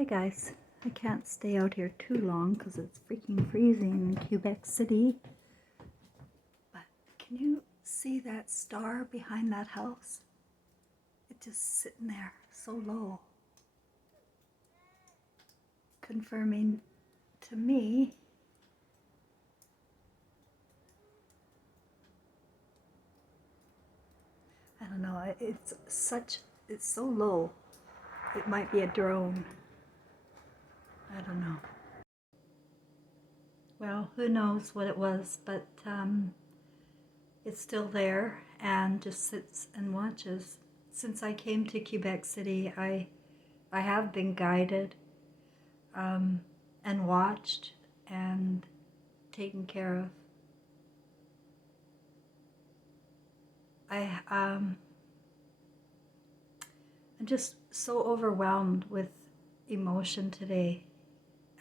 Hi guys, I can't stay out here too long because it's freaking freezing in Quebec City. But can you see that star behind that house? It's just sitting there so low, confirming to me I don't know, it's so low. It might be a drone. I don't know. Well, who knows what it was, but it's still there and just sits and watches. Since I came to Quebec City, I have been guided and watched and taken care of. I'm just so overwhelmed with emotion today.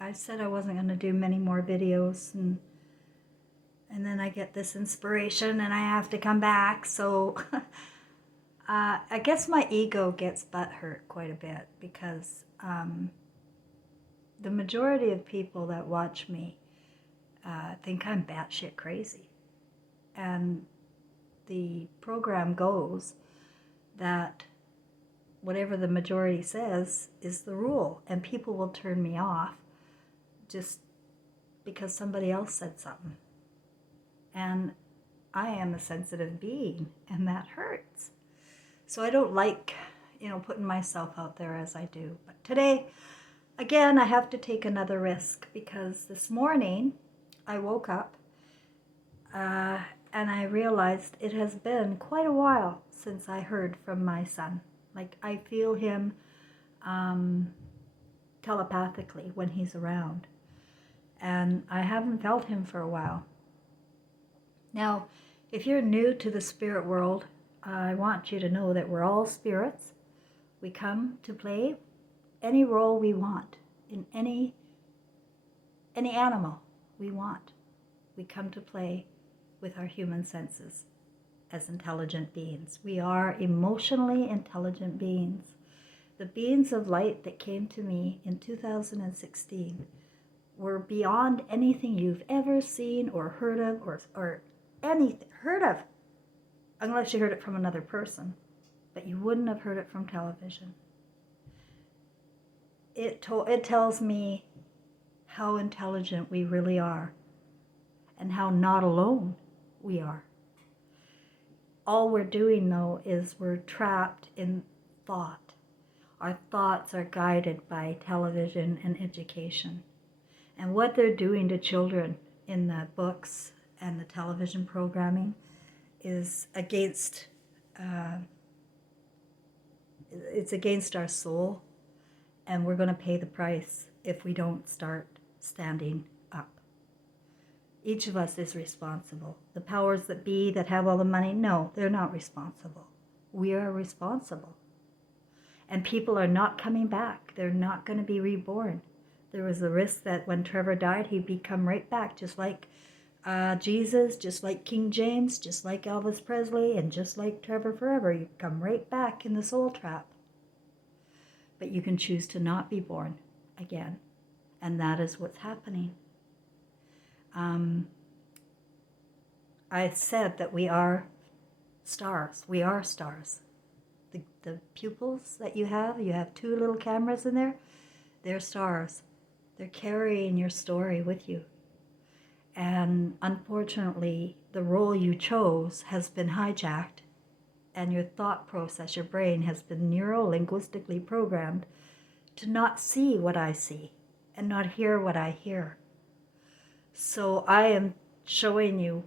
I said I wasn't going to do many more videos, and then I get this inspiration and I have to come back. So I guess my ego gets butthurt quite a bit because the majority of people that watch me think I'm batshit crazy. And the program goes that whatever the majority says is the rule, and people will turn me off just because somebody else said something. And I am a sensitive being, and that hurts. So I don't like, putting myself out there as I do. But today, again, I have to take another risk because this morning I woke up and I realized it has been quite a while since I heard from my son. Like, I feel him telepathically when he's around. And I haven't felt him for a while. Now, if you're new to the spirit world, I want you to know that we're all spirits. We come to play any role we want in any animal we want. We come to play with our human senses as intelligent beings. We are emotionally intelligent beings. The beings of light that came to me in 2016 were beyond anything you've ever seen or heard of, or anything heard of, unless you heard it from another person, but you wouldn't have heard it from television. It tells me how intelligent we really are and how not alone we are. All we're doing, though, is we're trapped in thought. Our thoughts are guided by television and education. And what they're doing to children in the books and the television programming is against it's against our soul, and we're going to pay the price if we don't start standing up. Each of us is responsible. The powers that be that have all the money, no, they're not responsible. We are responsible. And people are not coming back. They're not going to be reborn. There was a risk that when Trevor died, he'd become right back, just like Jesus, just like King James, just like Elvis Presley, and just like Trevor Forever. You come right back in the soul trap. But you can choose to not be born again. And that is what's happening. I said that we are stars. We are stars. The pupils that you have 2 little cameras in there, they're stars. They're carrying your story with you. And unfortunately, the role you chose has been hijacked, and your thought process, your brain, has been neuro-linguistically programmed to not see what I see and not hear what I hear. So I am showing you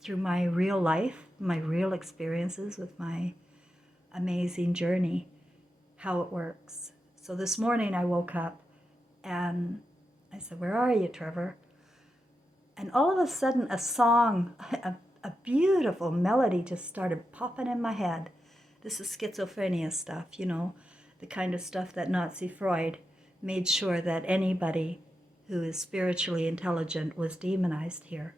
through my real life, my real experiences with my amazing journey, how it works. So this morning I woke up and I said, "Where are you, Trevor?" And all of a sudden a song, a beautiful melody just started popping in my head. This is schizophrenia stuff, the kind of stuff that Nazi Freud made sure that anybody who is spiritually intelligent was demonized here,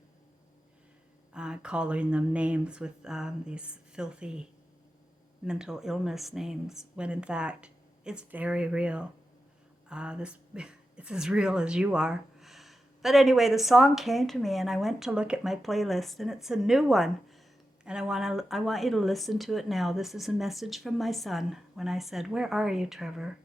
calling them names with these filthy mental illness names, when in fact it's very real. This it's as real as you are. But anyway, the song came to me, and I went to look at my playlist, and it's a new one. And I want you to listen to it now. This is a message from my son when I said, "Where are you, Trevor?"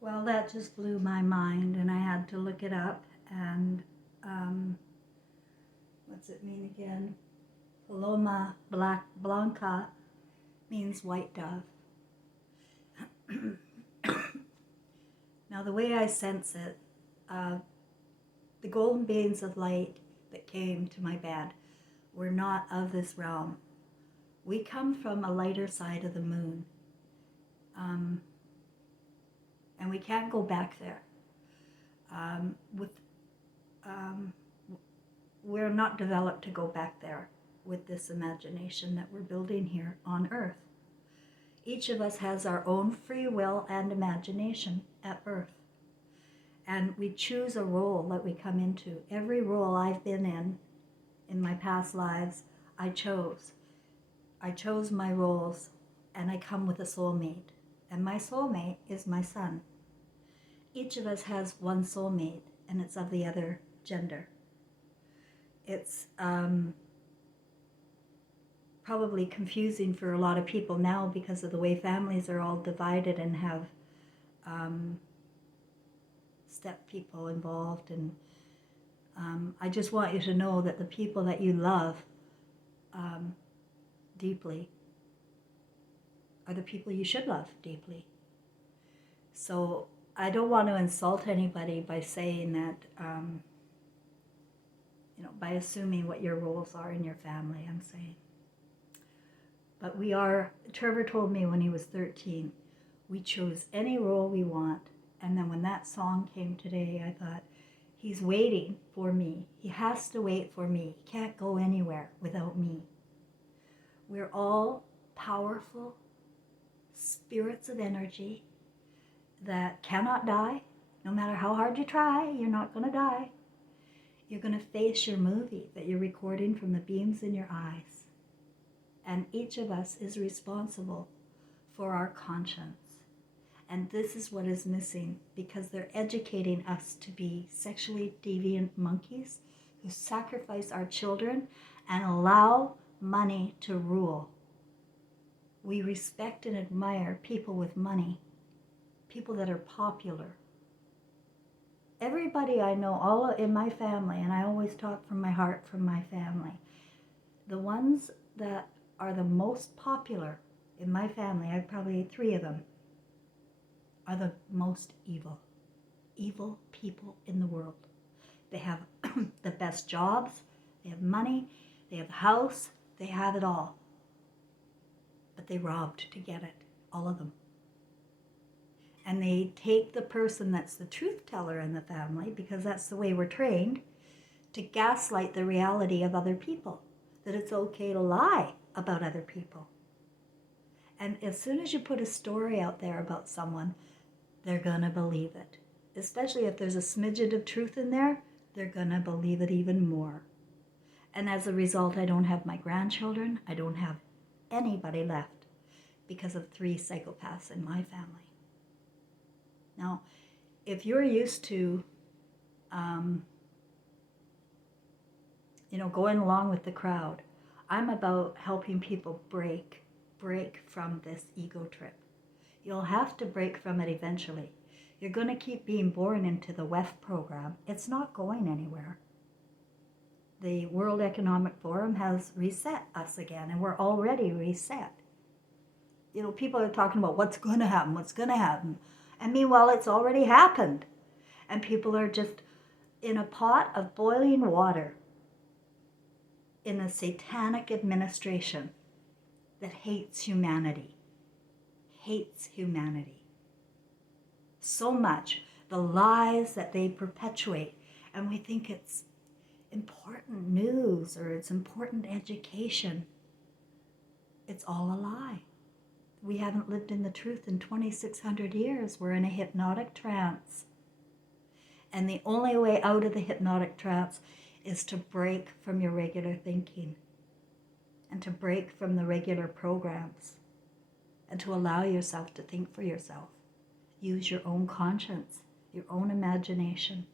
Well, that just blew my mind, and I had to look it up. And what's it mean again? Paloma Blanca means white dove. Now, the way I sense it, the golden beams of light that came to my bed were not of this realm. We come from a lighter side of the moon. And we can't go back there. We're not developed to go back there with this imagination that we're building here on Earth. Each of us has our own free will and imagination at birth. And we choose a role that we come into. Every role I've been in my past lives, I chose. I chose my roles, and I come with a soulmate. And my soulmate is my son. Each of us has one soulmate, and it's of the other gender. It's probably confusing for a lot of people now because of the way families are all divided and have step people involved. And I just want you to know that the people that you love deeply are the people you should love deeply. So I don't want to insult anybody by saying that, by assuming what your roles are in your family, I'm saying. But Trevor told me when he was 13, we chose any role we want. And then when that song came today, I thought, he's waiting for me. He has to wait for me. He can't go anywhere without me. We're all powerful spirits of energy that cannot die. No matter how hard you try, you're not going to die. You're going to face your movie that you're recording from the beams in your eyes. And each of us is responsible for our conscience. And this is what is missing, because they're educating us to be sexually deviant monkeys who sacrifice our children and allow money to rule. We respect and admire people with money, people that are popular. Everybody I know, all in my family, and I always talk from my heart from my family, the ones that are the most popular in my family, I have probably 3 of them, are the most evil people in the world. They have the best jobs, they have money, they have a house, they have it all. But they robbed to get it, all of them. And they take the person that's the truth teller in the family, because that's the way we're trained, to gaslight the reality of other people, that it's okay to lie about other people. And as soon as you put a story out there about someone, they're gonna believe it. Especially if there's a smidgen of truth in there, they're gonna believe it even more. And as a result, I don't have my grandchildren, I don't have anybody left because of 3 psychopaths in my family. Now, if you're used to, going along with the crowd, I'm about helping people break from this ego trip. You'll have to break from it eventually. You're going to keep being born into the WEF program. It's not going anywhere. The World Economic Forum has reset us again, and we're already reset. People are talking about what's going to happen. And meanwhile, it's already happened. And people are just in a pot of boiling water in a satanic administration that hates humanity. So much. The lies that they perpetuate. And we think it's important news or it's important education. It's all a lie. We haven't lived in the truth in 2,600 years. We're in a hypnotic trance. And the only way out of the hypnotic trance is to break from your regular thinking and to break from the regular programs and to allow yourself to think for yourself. Use your own conscience, your own imagination.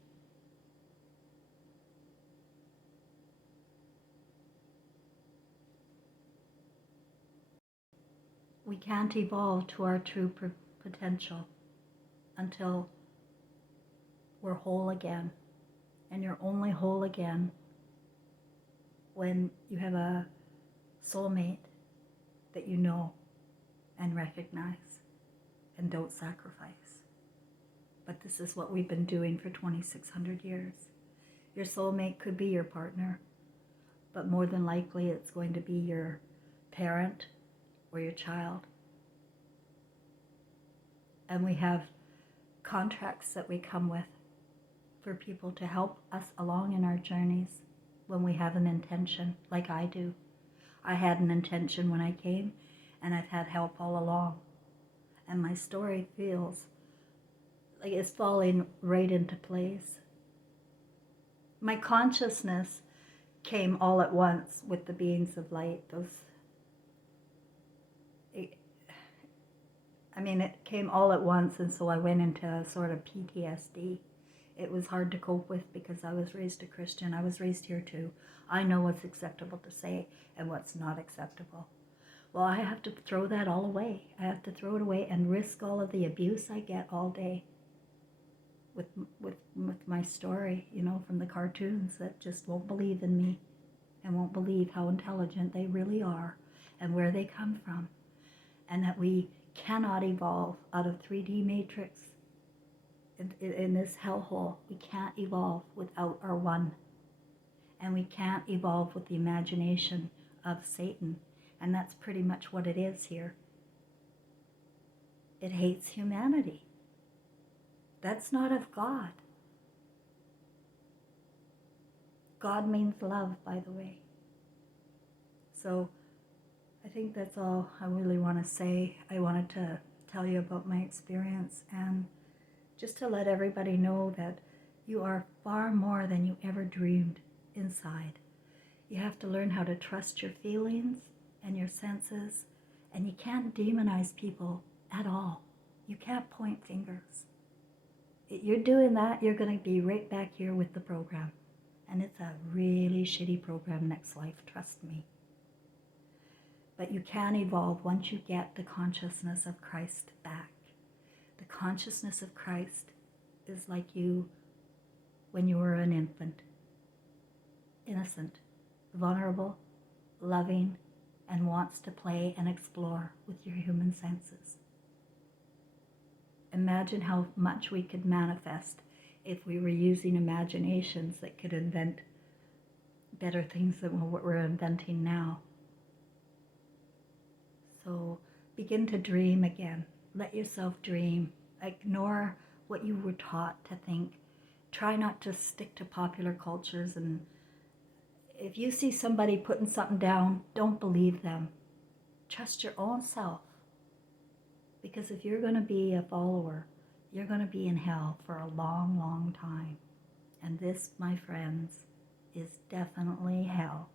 We can't evolve to our true potential until we're whole again. And you're only whole again when you have a soulmate that you know and recognize and don't sacrifice. But this is what we've been doing for 2,600 years. Your soulmate could be your partner, but more than likely it's going to be your parent or your child. And we have contracts that we come with for people to help us along in our journeys when we have an intention, like I do. I had an intention when I came, and I've had help all along. And my story feels like it's falling right into place. My consciousness came all at once with the beings of light. I mean, it came all at once, and so I went into a sort of PTSD. It was hard to cope with because I was raised a Christian. I was raised here too. I know what's acceptable to say and what's not acceptable. Well, I have to throw that all away. I have to throw it away and risk all of the abuse I get all day with my story, you know, from the cartoons that just won't believe in me and won't believe how intelligent they really are and where they come from, and that we cannot evolve out of 3D matrix in this hellhole. We can't evolve without our one, and we can't evolve with the imagination of Satan, and that's pretty much what it is here. It hates humanity. That's not of God. God means love, by the way. So I think that's all I really want to say. I wanted to tell you about my experience and just to let everybody know that you are far more than you ever dreamed inside. You have to learn how to trust your feelings and your senses, and you can't demonize people at all. You can't point fingers. You're doing that, you're going to be right back here with the program. And it's a really shitty program next life, trust me. But you can evolve once you get the consciousness of Christ back. The consciousness of Christ is like you when you were an infant. Innocent, vulnerable, loving, and wants to play and explore with your human senses. Imagine how much we could manifest if we were using imaginations that could invent better things than what we're inventing now. So begin to dream again. Let yourself dream. Ignore what you were taught to think. Try not to stick to popular cultures, and if you see somebody putting something down, don't believe them. Trust your own self. Because if you're going to be a follower, you're going to be in hell for a long, long time. And this, my friends, is definitely hell.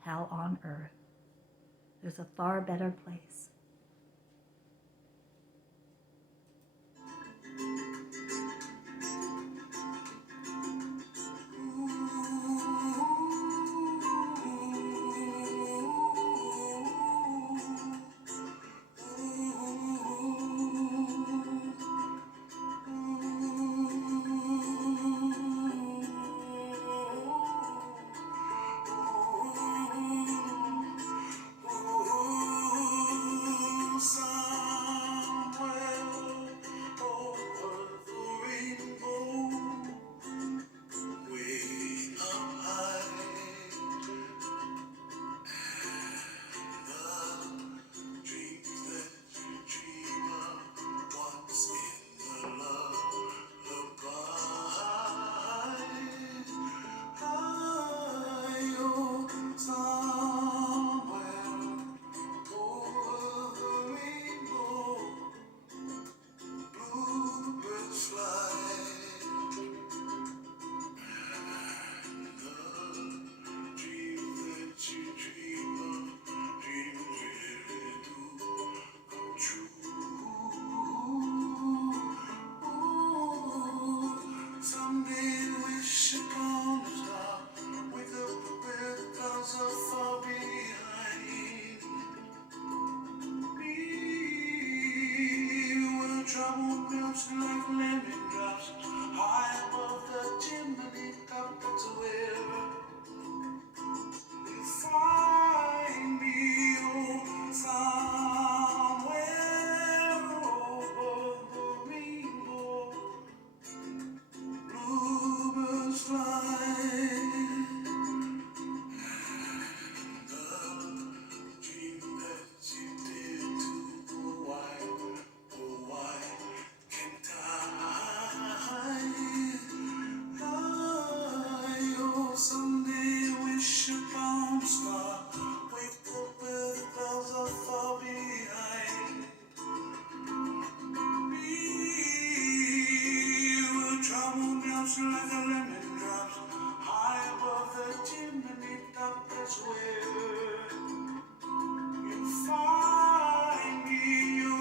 Hell on earth. There's a far better place. Like lemon drops high above the chimney top. That's where you find me, oh, somewhere over the rainbow. Bluebirds fly, and the dream that you did to why can't someday wish upon a star, wake up where the clouds are far behind. We trouble drops like a lemon drops high above the chimney top. That's where you find me, you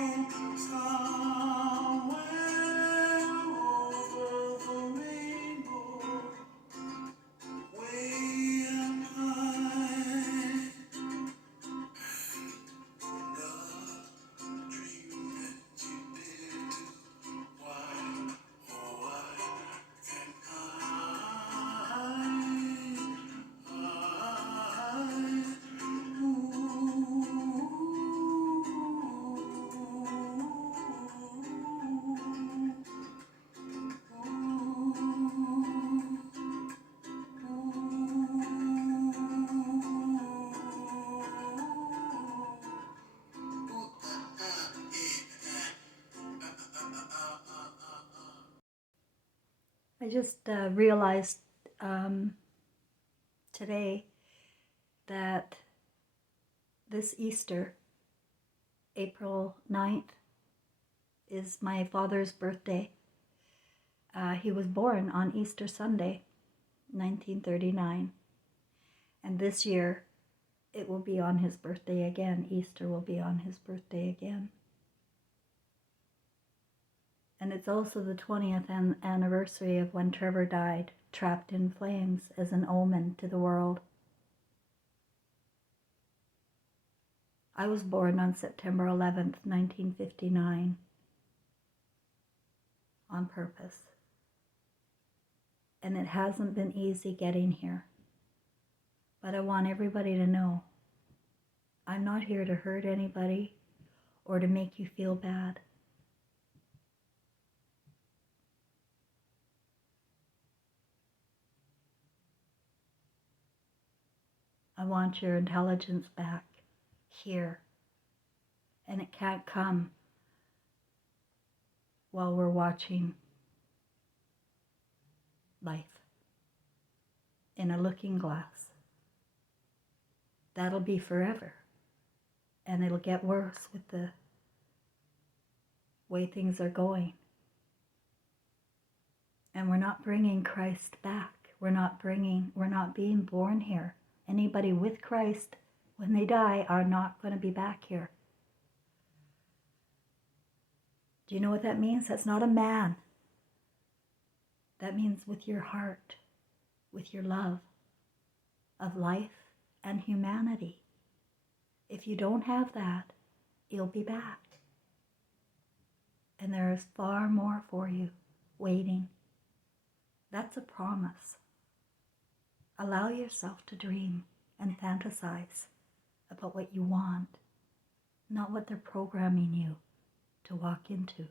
I just realized today that this Easter, April 9th, is my father's birthday. He was born on Easter Sunday, 1939. And this year, it will be on his birthday again. Easter will be on his birthday again. And it's also the 20th anniversary of when Trevor died, trapped in flames as an omen to the world. I was born on September 11th, 1959, on purpose. And it hasn't been easy getting here. But I want everybody to know, I'm not here to hurt anybody or to make you feel bad. I want your intelligence back here. And it can't come while we're watching life in a looking glass. That'll be forever. And it'll get worse with the way things are going. And we're not bringing Christ back. We're not being born here. Anybody with Christ, when they die, are not going to be back here. Do you know what that means? That's not a man. That means with your heart, with your love of life and humanity. If you don't have that, you'll be back. And there is far more for you waiting. That's a promise. Allow yourself to dream and fantasize about what you want, not what they're programming you to walk into.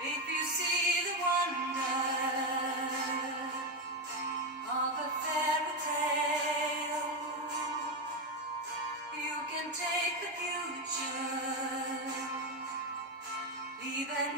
If you see the wonder of a fairy tale, you can take the future, even